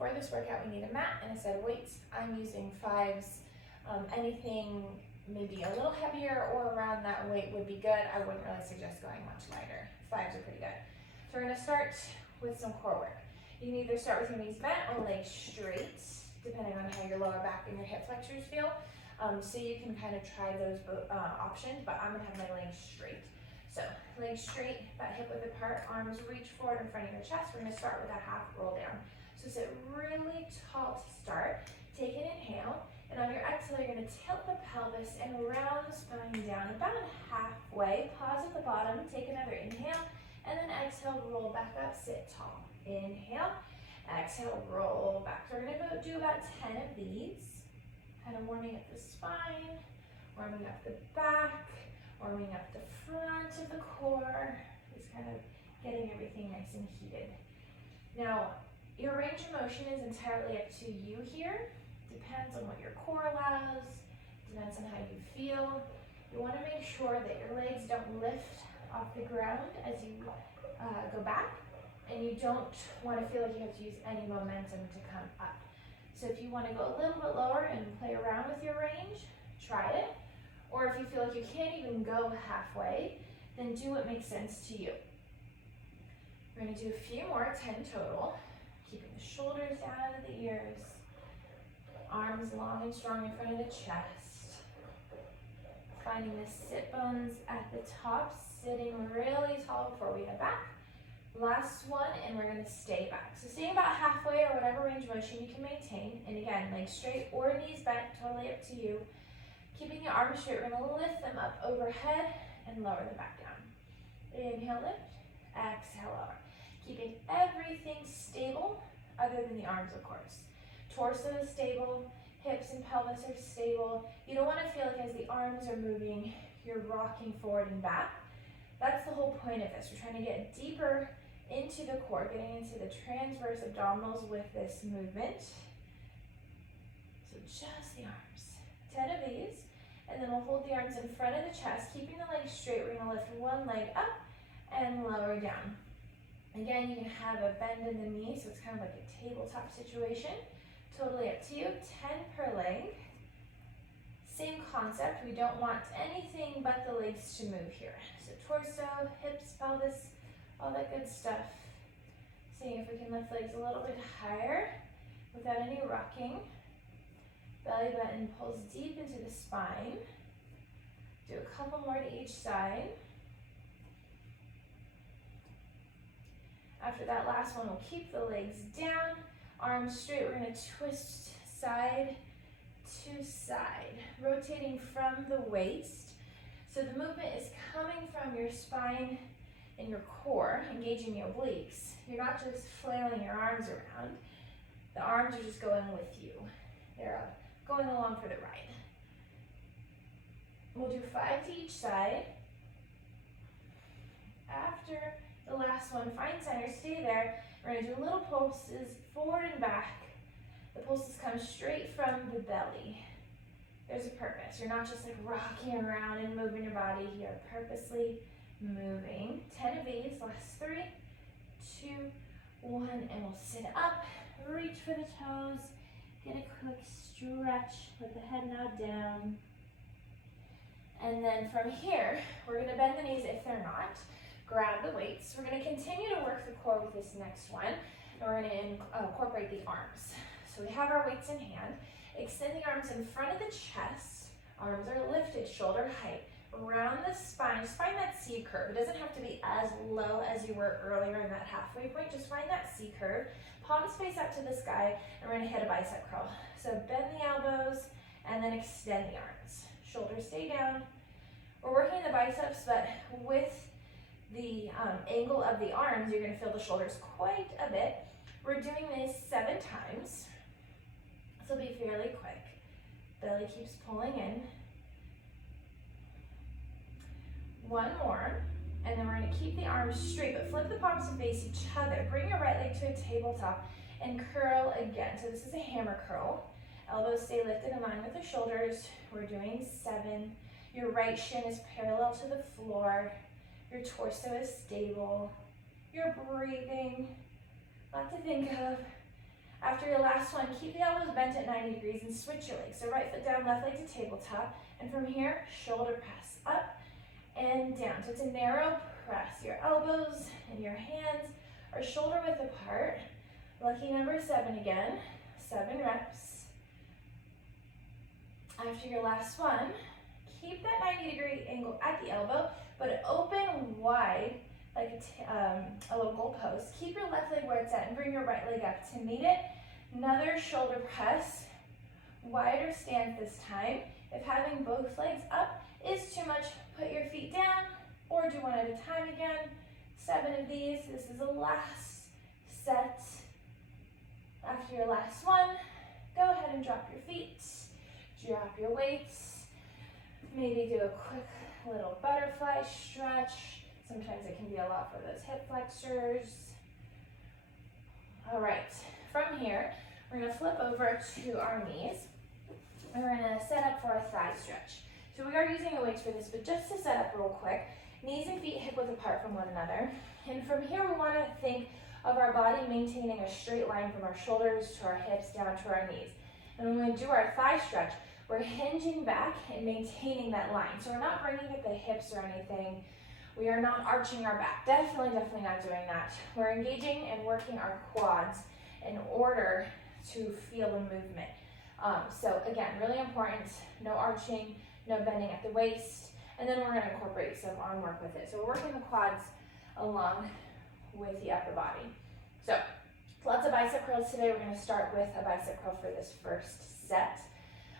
For this workout, we need a mat and a set of weights. I'm using 5s. Anything maybe a little heavier or around that weight would be good. I wouldn't really suggest going much lighter. 5s are pretty good. So we're gonna start with some core work. You can either start with your knees bent or legs straight, depending on how your lower back and your hip flexors feel. So you can kind of try those options, but I'm gonna have my legs straight. So legs straight, but hip width apart, arms reach forward in front of your chest. We're gonna start with a half roll down. So sit really tall to start. Take an inhale, and on your exhale, you're gonna tilt the pelvis and round the spine down about halfway. Pause at the bottom, take another inhale, and then exhale, roll back up, sit tall. Inhale, exhale, roll back. So we're gonna do about 10 of these, kind of warming up the spine, warming up the back, warming up the front of the core, just kind of getting everything nice and heated. Now, your range of motion is entirely up to you here. Depends on what your core allows, depends on how you feel. You want to make sure that your legs don't lift off the ground as you go back, and you don't want to feel like you have to use any momentum to come up. So if you want to go a little bit lower and play around with your range, try it. Or if you feel like you can't even go halfway, then do what makes sense to you. We're going to do a few more, 10 total. Keeping the shoulders down out of the ears. Arms long and strong in front of the chest. Finding the sit bones at the top, sitting really tall before we head back. Last one, and we're going to stay back. So staying about halfway or whatever range of motion you can maintain. And again, legs straight or knees bent, totally up to you. Keeping your arms straight, we're going to lift them up overhead and lower them back down. Inhale, lift. Exhale, lower. Keeping everything stable, other than the arms, of course. Torso is stable, hips and pelvis are stable. You don't want to feel like as the arms are moving, you're rocking forward and back. That's the whole point of this. We're trying to get deeper into the core, getting into the transverse abdominals with this movement. So just the arms. 10 of these, and then we'll hold the arms in front of the chest, keeping the legs straight. We're going to lift one leg up and lower down. Again, you can have a bend in the knee, so it's kind of like a tabletop situation. Totally up to you. 10 per leg. Same concept. We don't want anything but the legs to move here. So torso, hips, pelvis, all that good stuff. Seeing if we can lift legs a little bit higher without any rocking. Belly button pulls deep into the spine. Do a couple more to each side. After that last one, we'll keep the legs down, arms straight. We're going to twist side to side, rotating from the waist. So the movement is coming from your spine and your core, engaging your obliques. You're not just flailing your arms around. The arms are just going with you. They're going along for the ride. We'll do 5 to each side. After the last one, find center, stay there. We're going to do little pulses forward and back. The pulses come straight from the belly. There's a purpose. You're not just like rocking around and moving your body. You're purposely moving. 10 of these, last 3, 2, 1, and we'll sit up, reach for the toes, get a quick stretch with the head nod down. And then from here, we're going to bend the knees if they're not. Grab the weights. We're going to continue to work the core with this next one, and we're going to incorporate the arms. So we have our weights in hand. Extend the arms in front of the chest. Arms are lifted, shoulder height. Around the spine, just find that C curve. It doesn't have to be as low as you were earlier in that halfway point. Just find that C curve. Palms face up to the sky, and we're going to hit a bicep curl. So bend the elbows, and then extend the arms. Shoulders stay down. We're working the biceps, but with the angle of the arms, you're going to feel the shoulders quite a bit. We're doing this 7 times. This will be fairly quick. Belly keeps pulling in. 1 more, and then we're going to keep the arms straight, but flip the palms to face each other. Bring your right leg to a tabletop and curl again. So this is a hammer curl. Elbows stay lifted in line with the shoulders. We're doing 7. Your right shin is parallel to the floor. Your torso is stable. You're breathing. A lot to think of. After your last one, keep the elbows bent at 90 degrees and switch your legs. So right foot down, left leg to tabletop. And from here, shoulder press up and down. So it's a narrow press. Your elbows and your hands are shoulder width apart. Lucky number 7 again. 7 reps. After your last one, keep that 90-degree angle at the elbow, but open wide like a little goalpost. Keep your left leg where it's at and bring your right leg up to meet it. Another shoulder press, wider stance this time. If having both legs up is too much, put your feet down or do one at a time again. 7 of these. This is the last set. After your last one, go ahead and drop your feet, drop your weights. Maybe do a quick little butterfly stretch. Sometimes it can be a lot for those hip flexors. All right, from here, we're gonna flip over to our knees. And we're gonna set up for a thigh stretch. So we are using the weights for this, but just to set up real quick, knees and feet hip width apart from one another. And from here, we wanna think of our body maintaining a straight line from our shoulders to our hips down to our knees. And when we do our thigh stretch, we're hinging back and maintaining that line. So we're not bringing at the hips or anything. We are not arching our back. Definitely not doing that. We're engaging and working our quads in order to feel the movement. So again, really important, no arching, no bending at the waist. And then we're gonna incorporate some arm work with it. So we're working the quads along with the upper body. So lots of bicep curls today. We're gonna start with a bicep curl for this first set.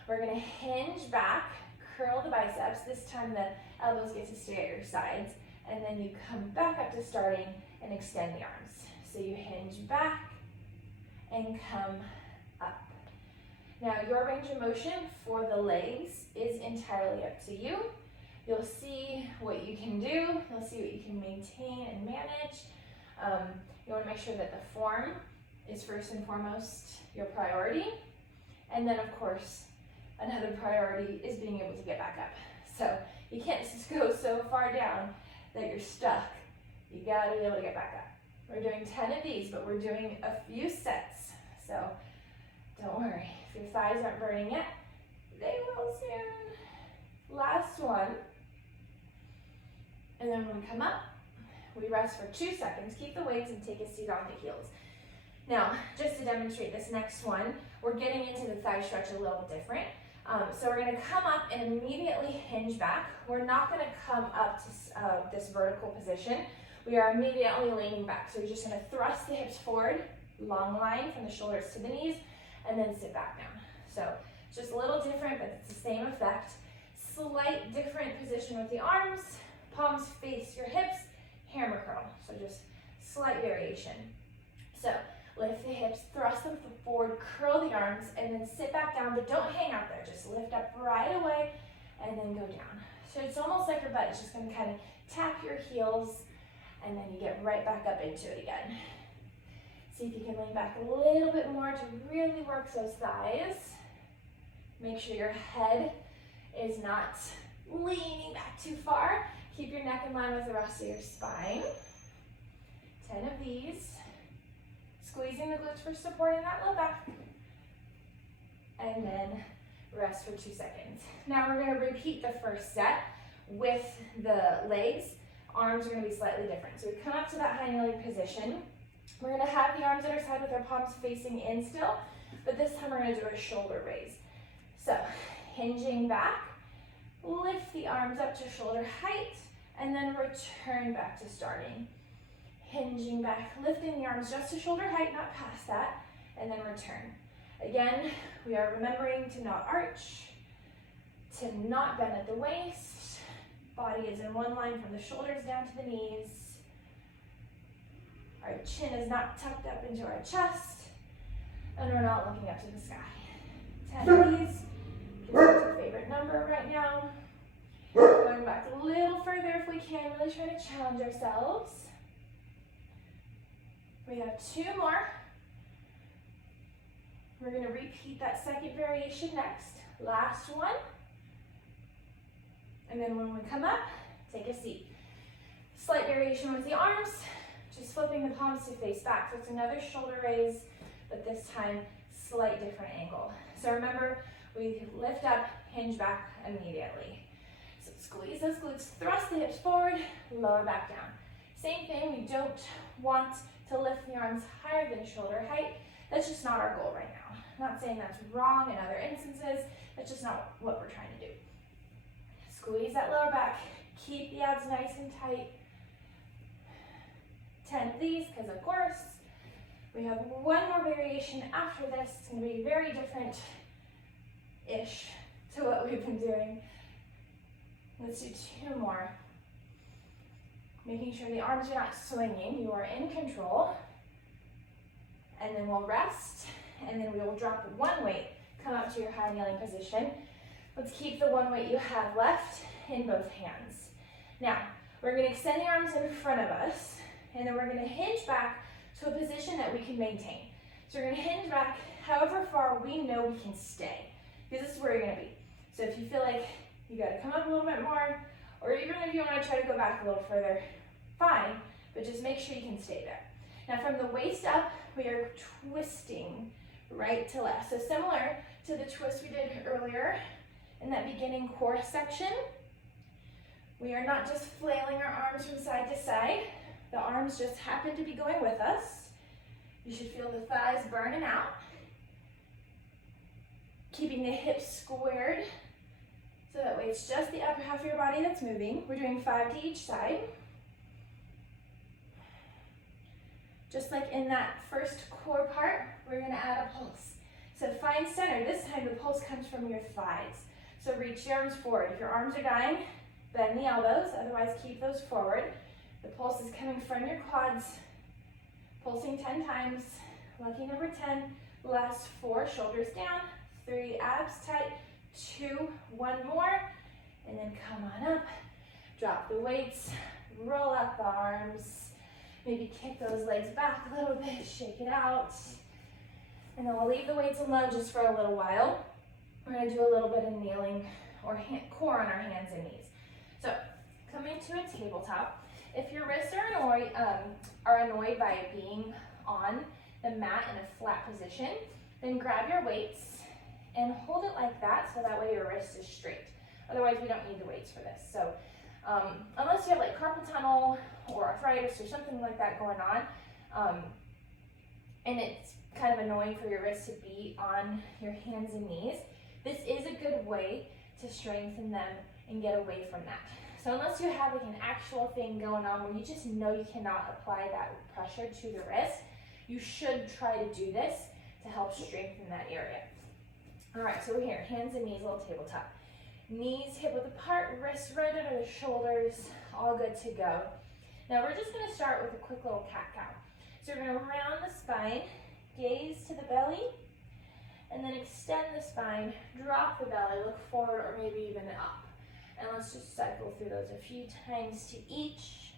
We're gonna hinge back, curl the biceps. This time the elbows get to stay at your sides. And then you come back up to starting and extend the arms. So you hinge back and come up. Now your range of motion for the legs is entirely up to you. You'll see what you can do. You'll see what you can maintain and manage. You want to make sure that the form is first and foremost your priority. And then of course, another priority is being able to get back up. So you can't just go so far down that you're stuck. You gotta be able to get back up. We're doing 10 of these, but we're doing a few sets. So don't worry, if your thighs aren't burning yet, they will soon. Last one. And then when we come up, we rest for 2 seconds, keep the weights and take a seat on the heels. Now, just to demonstrate this next one, we're getting into the thigh stretch a little different. So we're gonna come up and immediately hinge back. We're not gonna come up to this vertical position. We are immediately leaning back. So you're just gonna thrust the hips forward, long line from the shoulders to the knees, and then sit back down. So just a little different, but it's the same effect. Slight different position with the arms, palms face your hips, hammer curl. So just slight variation. So lift the hips, thrust them forward, curl the arms, and then sit back down, but don't hang out there. Just lift up right away and then go down. So it's almost like your butt is just gonna kind of tap your heels and then you get right back up into it again. See if you can lean back a little bit more to really work those thighs. Make sure your head is not leaning back too far. Keep your neck in line with the rest of your spine. 10 of these. Squeezing the glutes for support in that low back. And then rest for 2 seconds. Now we're gonna repeat the first set with the legs. Arms are gonna be slightly different. So we come up to that high kneeling position. We're gonna have the arms at our side with our palms facing in still, but this time we're gonna do a shoulder raise. So hinging back, lift the arms up to shoulder height, and then return back to starting. Hinging back, lifting the arms just to shoulder height, not past that, and then return. Again, we are remembering to not arch, to not bend at the waist. Body is in one line from the shoulders down to the knees. Our chin is not tucked up into our chest, and we're not looking up to the sky. 10 of these. Give us your favorite number right now. Going back a little further if we can, really try to challenge ourselves. We have 2 more. We're gonna repeat that second variation next. Last one. And then when we come up, take a seat. Slight variation with the arms, just flipping the palms to face back. So it's another shoulder raise, but this time, slight different angle. So remember, we lift up, hinge back immediately. So squeeze those glutes, thrust the hips forward, lower back down. Same thing, we don't want to lift the arms higher than shoulder height. That's just not our goal right now. I'm not saying that's wrong in other instances, that's just not what we're trying to do. Squeeze that lower back, keep the abs nice and tight. 10 of these, because of course, we have one more variation after this. It's going to be very different-ish to what we've been doing. Let's do 2 more. Making sure the arms are not swinging, you are in control. And then we'll rest, and then we will drop one weight, come up to your high kneeling position. Let's keep the one weight you have left in both hands. Now, we're going to extend the arms in front of us, and then we're going to hinge back to a position that we can maintain. So we're going to hinge back however far we know we can stay, because this is where you're going to be. So if you feel like you got to come up a little bit more, or even if you want to try to go back a little further, fine, but just make sure you can stay there. Now from the waist up, we are twisting right to left. So similar to the twist we did earlier in that beginning core section, we are not just flailing our arms from side to side. The arms just happen to be going with us. You should feel the thighs burning out. Keeping the hips squared, so that way it's just the upper half of your body that's moving. We're doing 5 to each side. Just like in that first core part, we're going to add a pulse. So find center. This time the pulse comes from your thighs. So reach the arms forward. If your arms are dying, bend the elbows, otherwise keep those forward. The pulse is coming from your quads, pulsing 10 times. Lucky number 10, last 4, shoulders down, 3, abs tight, 2, 1 more, and then come on up. Drop the weights, roll up the arms, maybe kick those legs back a little bit, shake it out. And then we'll leave the weights alone just for a little while. We're going to do a little bit of kneeling or core on our hands and knees. So coming to a tabletop. If your wrists are annoyed by being on the mat in a flat position, then grab your weights and hold it like that, so that way your wrist is straight. Otherwise, we don't need the weights for this. So unless you have like carpal tunnel or arthritis or something like that going on, and it's kind of annoying for your wrists to be on your hands and knees, this is a good way to strengthen them and get away from that. So unless you have like an actual thing going on where you just know you cannot apply that pressure to the wrist, you should try to do this to help strengthen that area. All right, so we're here, hands and knees, little tabletop. Knees hip width apart, wrists right under the shoulders, all good to go. Now we're just gonna start with a quick little cat-cow. So we're gonna round the spine, gaze to the belly, and then extend the spine, drop the belly, look forward or maybe even up. And let's just cycle through those a few times to each.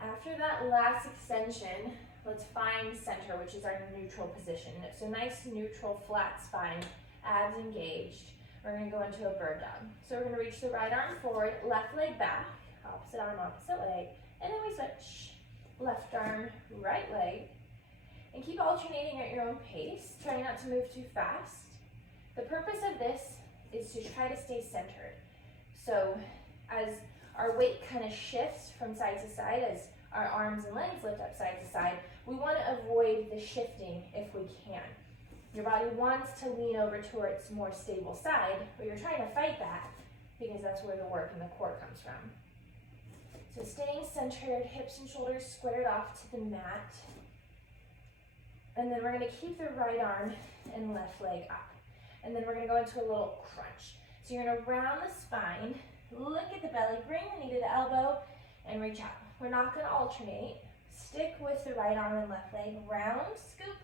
After that last extension, let's find center, which is our neutral position. So nice neutral flat spine, abs engaged. We're going to go into a bird dog. So we're going to reach the right arm forward, left leg back, opposite arm, opposite leg, and then we switch. Left arm, right leg. And keep alternating at your own pace. Try not to move too fast. The purpose of this is to try to stay centered. So as our weight kind of shifts from side to side, as our arms and legs lift up side to side, we want to avoid the shifting if we can. Your body wants to lean over to its more stable side, but you're trying to fight that because that's where the work in the core comes from. So staying centered, hips and shoulders squared off to the mat. And then we're going to keep the right arm and left leg up. And then we're going to go into a little crunch. So you're going to round the spine, look at the belly, bring the knee to the elbow, and reach out. We're not going to alternate. Stick with the right arm and left leg. Round, scoop,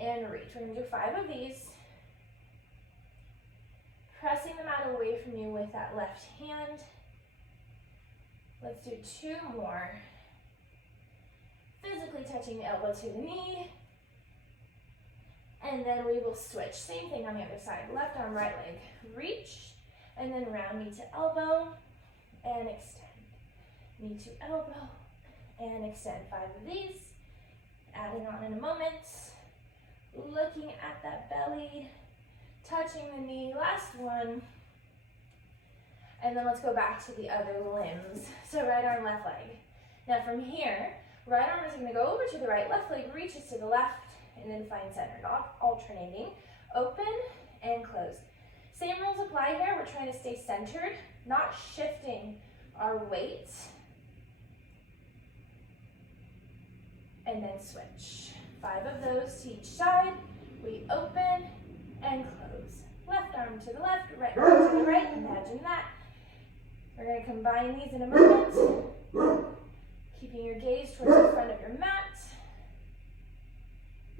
and reach. We're going to do 5 of these. Pressing the mat away from you with that left hand. Let's do 2 more. Physically touching the elbow to the knee. And then we will switch. Same thing on the other side. Left arm, right leg. Reach, and then round knee to elbow, and extend. knee to elbow, and extend 5 of these. Adding on in a moment. Looking at that belly, touching the knee, last one. And then let's go back to the other limbs. So right arm, left leg. Now from here, right arm is gonna go over to the right, left leg reaches to the left, and then find center, not alternating. Open and close. Same rules apply here. We're trying to stay centered, not shifting our weight. And then switch. 5 of those to each side. We open and close. Left arm to the left, right arm to the right. Imagine that. We're going to combine these in a moment. Keeping your gaze towards the front of your mat.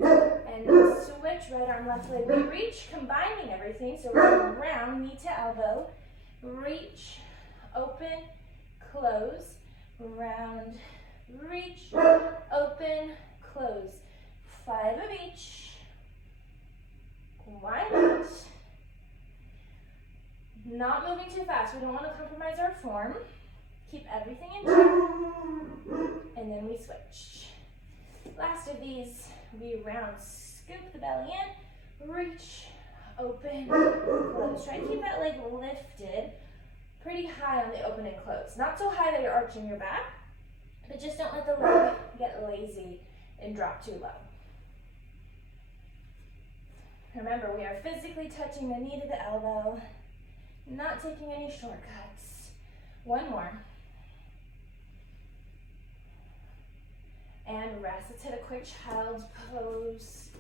And then switch, right arm, left leg, we reach, combining everything. So we're going round, knee to elbow, reach, open, close, round, reach, open, close. 5 of each. Why not? Not moving too fast. We don't want to compromise our form. Keep everything in check. And then we switch. Last of these, we round, scoop the belly in, reach, open, close. Try to keep that leg lifted pretty high on the open and close. Not so high that you're arching your back, but just don't let the leg get lazy and drop too low. Remember, we are physically touching the knee to the elbow, not taking any shortcuts. One more. And rest. Let's hit a quick child's pose.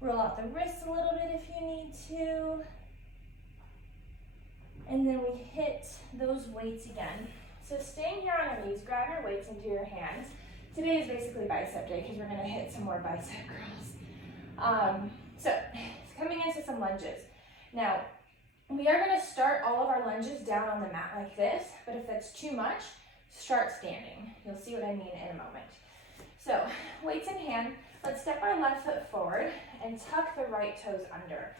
Roll out the wrists a little bit if you need to. And then we hit those weights again. So staying here on our knees, grab your weights into your hands. Today is basically bicep day because we're going to hit some more bicep curls. So coming into some lunges. Now, we are going to start all of our lunges down on the mat like this, but if that's too much, start standing. You'll see what I mean in a moment. So, weights in hand, let's step our left foot forward and tuck the right toes under.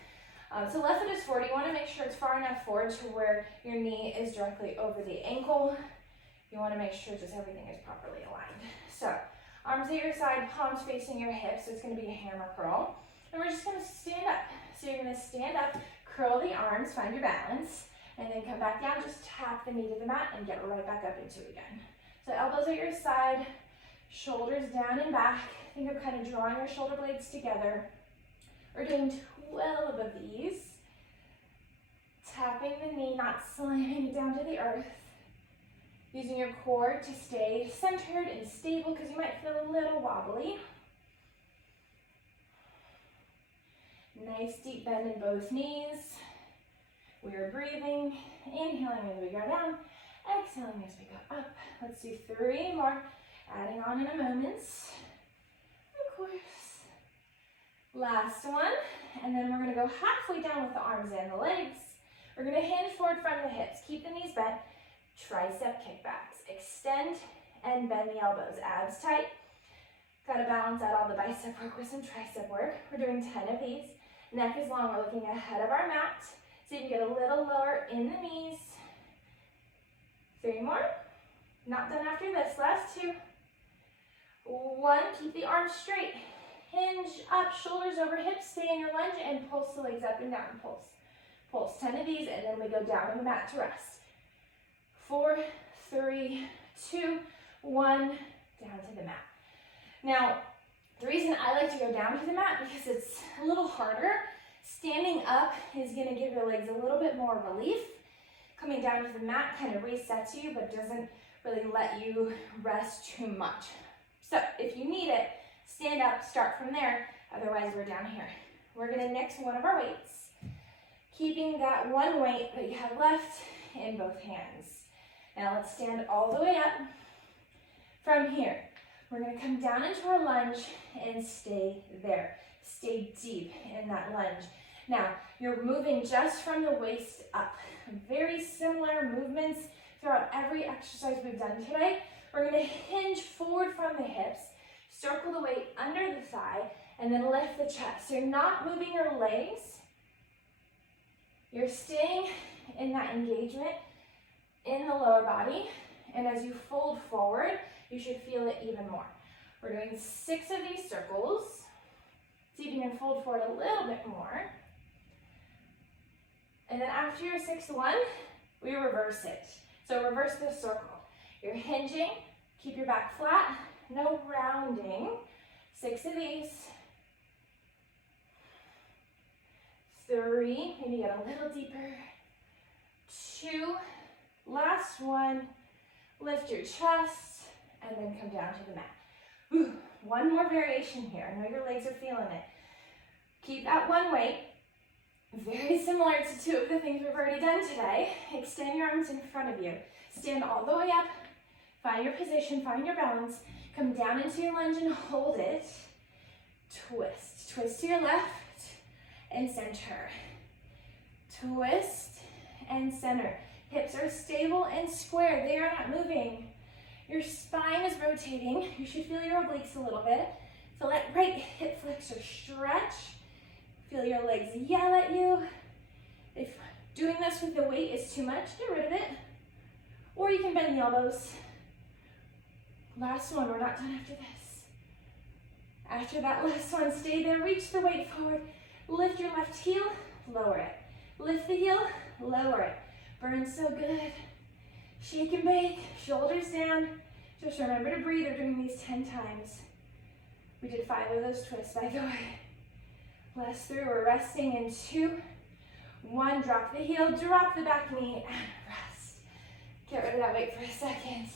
So left foot is forward. You want to make sure it's far enough forward to where your knee is directly over the ankle. You want to make sure just everything is properly aligned. So, arms at your side, palms facing your hips. So it's going to be a hammer curl. And we're just going to stand up. So you're going to stand up, curl the arms, find your balance, and then come back down. Just tap the knee to the mat and get right back up into it again. So elbows at your side, shoulders down and back. Think of kind of drawing your shoulder blades together. We're doing 12 of these. Tapping the knee, not slamming it down to the earth. Using your core to stay centered and stable because you might feel a little wobbly. Nice deep bend in both knees. We are breathing, inhaling as we go down, exhaling as we go up. Let's do 3 more, adding on in a moment. Of course. Last one, and then we're going to go halfway down with the arms and the legs. We're going to hinge forward front of the hips. Keep the knees bent. Tricep kickbacks. Extend and bend the elbows. Abs tight. Got to balance out all the bicep work with some tricep work. We're doing 10 of these. Neck is long. We're looking ahead of our mat. So you can get a little lower in the knees. 3 more. Not done after this. Last 2. 1. Keep the arms straight. Hinge up, shoulders over hips. Stay in your lunge and pulse the legs up and down. Pulse. Pulse. 10 of these, and then we go down on the mat to rest. 4, 3, 2, 1. Down to the mat. Now, the reason I like to go down to the mat because it's a little harder. Standing up is going to give your legs a little bit more relief. Coming down to the mat kind of resets you, but doesn't really let you rest too much. So if you need it, stand up, start from there. Otherwise, we're down here. We're going to nix one of our weights, keeping that one weight that you have left in both hands. Now let's stand all the way up. From here, we're going to come down into our lunge and stay there. Stay deep in that lunge. Now, you're moving just from the waist up. Very similar movements throughout every exercise we've done today. We're going to hinge forward from the hips, circle the weight under the thigh, and then lift the chest. So you're not moving your legs. You're staying in that engagement in the lower body, And as you fold forward, you should feel it even more. We're doing 6 of these circles. See if you can fold forward a little bit more. And then after your 6th one, we reverse it. So reverse the circle. You're hinging, keep your back flat, no rounding. 6 of these. 3, maybe get a little deeper. 2, last one. Lift your chest, and then come down to the mat. Ooh, one more variation here. I know your legs are feeling it. Keep that one weight. Very similar to 2 of the things we've already done today. Extend your arms in front of you. Stand all the way up. Find your position, find your balance. Come down into your lunge and hold it. Twist. Twist to your left and center. Twist and center. Hips are stable and square. They are not moving. Your spine is rotating. You should feel your obliques a little bit. So let right hip flexor stretch. Feel your legs yell at you. If doing this with the weight is too much, get rid of it. Or you can bend the elbows. Last one, we're not done after this. After that last one, stay there, reach the weight forward. Lift your left heel, lower it. Lift the heel, lower it. Burn so good. Shake and bake, shoulders down. Just remember to breathe. We're doing these 10 times. We did 5 of those twists, by the way. Last 3, we're resting in 2, 1. Drop the heel, drop the back knee, and rest. Get rid of that weight for a second.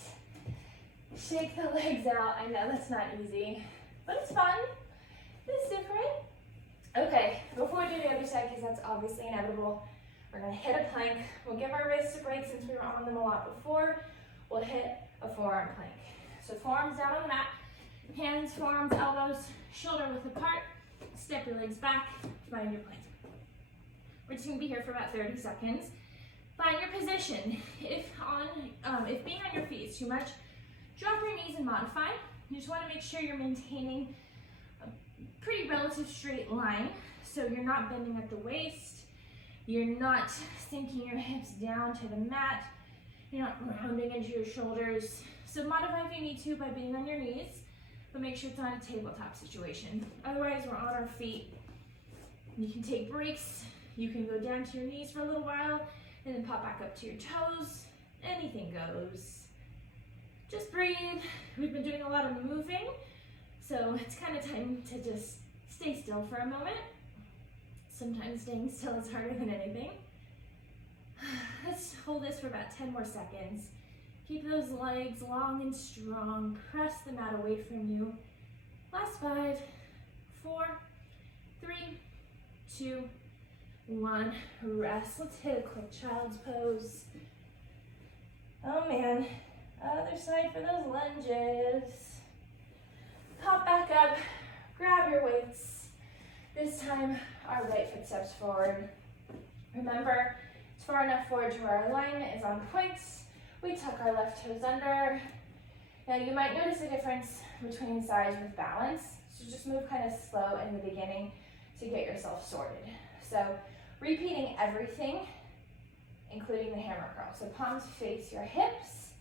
Shake the legs out. I know that's not easy, but it's fun. It's different. Okay, before we do the other side, because that's obviously inevitable, we're gonna hit a plank. We'll give our wrists a break since we were on them a lot before. We'll hit a forearm plank. So forearms down on the mat, hands, forearms, elbows, shoulder width apart. Step your legs back, find your plank. We're just gonna be here for about 30 seconds. Find your position. If being on your feet is too much, drop your knees and modify. You just wanna make sure you're maintaining a pretty relative straight line, so you're not bending at the waist, you're not sinking your hips down to the mat, you're not rounding into your shoulders. So modify if you need to by being on your knees, but make sure it's not a tabletop situation. Otherwise, we're on our feet. You can take breaks. You can go down to your knees for a little while and then pop back up to your toes. Anything goes. Just breathe. We've been doing a lot of moving, so it's kind of time to just stay still for a moment. Sometimes staying still is harder than anything. Let's hold this for about 10 more seconds. Keep those legs long and strong. Press the mat away from you. Last 5, 4, 3, 2, 1. Rest. Let's hit a quick child's pose. Oh man. Other side for those lunges. Pop back up. Grab your weights. This time, our right foot steps forward. Remember, it's far enough forward to where our alignment is on point. We tuck our left toes under. Now you might notice a difference between sides with balance, so just move kind of slow in the beginning to get yourself sorted. So repeating everything, including the hammer curl. So palms face your hips,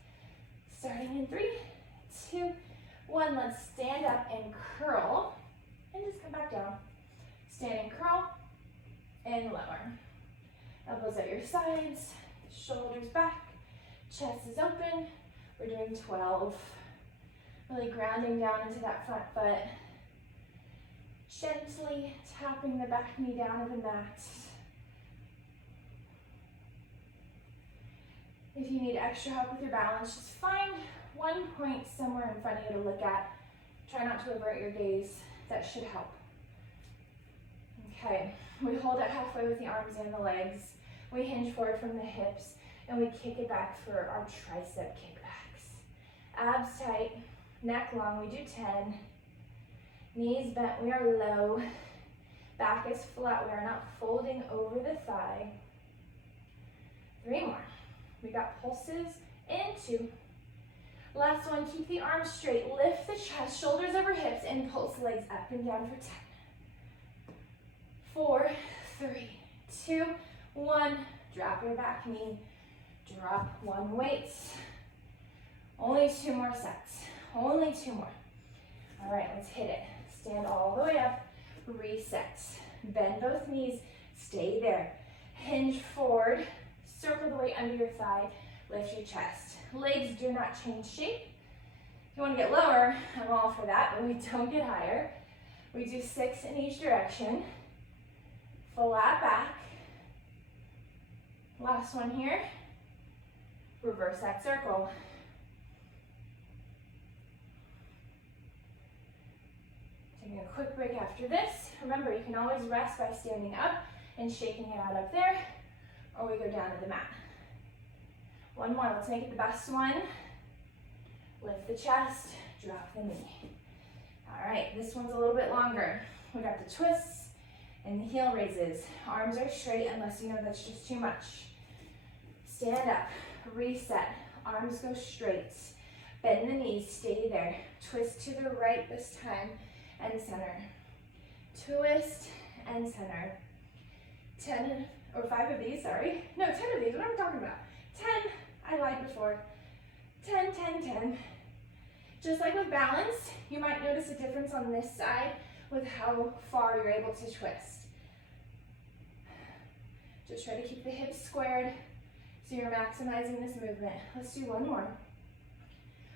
starting in 3, 2, 1. Let's stand up and curl, and just come back down. Stand and curl, and lower. Elbows at your sides, shoulders back. Chest is open. We're doing 12. Really grounding down into that front foot. Gently tapping the back knee down to the mat. If you need extra help with your balance, just find one point somewhere in front of you to look at. Try not to avert your gaze. That should help. Okay, we hold it halfway with the arms and the legs. We hinge forward from the hips. And we kick it back for our tricep kickbacks. Abs tight, neck long, we do 10. Knees bent, we are low. Back is flat, we are not folding over the thigh. 3 more. We got pulses in 2. Last one, keep the arms straight. Lift the chest, shoulders over hips, and pulse legs up and down for 10. 4, 3, 2, 1. Drop your back knee. Drop one weight. Only 2 more sets. Only 2 more. All right, let's hit it. Stand all the way up. Reset. Bend both knees. Stay there. Hinge forward. Circle the weight under your thigh. Lift your chest. Legs do not change shape. If you want to get lower, I'm all for that, but we don't get higher. We do 6 in each direction. Flat back. Last one here. Reverse that circle. Taking a quick break after this. Remember, you can always rest by standing up and shaking it out up there, or we go down to the mat. One more, let's make it the best one. Lift the chest, drop the knee. All right, this one's a little bit longer. We got the twists and the heel raises. Arms are straight unless you know that's just too much. Stand up, reset, arms go straight. Bend the knees, stay there. Twist to the right this time and center. Twist and center. 10 or 5 of these, sorry. No, 10 of these, what am I talking about? 10, I lied before. 10, 10, 10. Just like with balance, you might notice a difference on this side with how far you're able to twist. Just try to keep the hips squared so you're maximizing this movement. Let's do one more.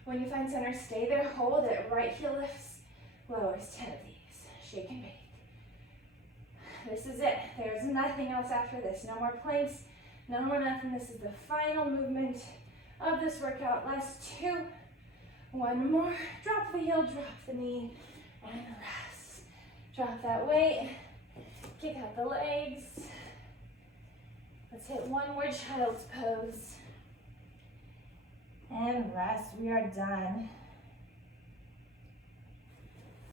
When you find center, stay there, hold it. Right heel lifts, lowers. 10 of these. Shake and bake. This is it. There's nothing else after this. No more planks, no more nothing. This is the final movement of this workout. Last 2. One more. Drop the heel, drop the knee, and rest. Drop that weight. Kick out the legs. Let's hit one more child's pose. And rest. We are done.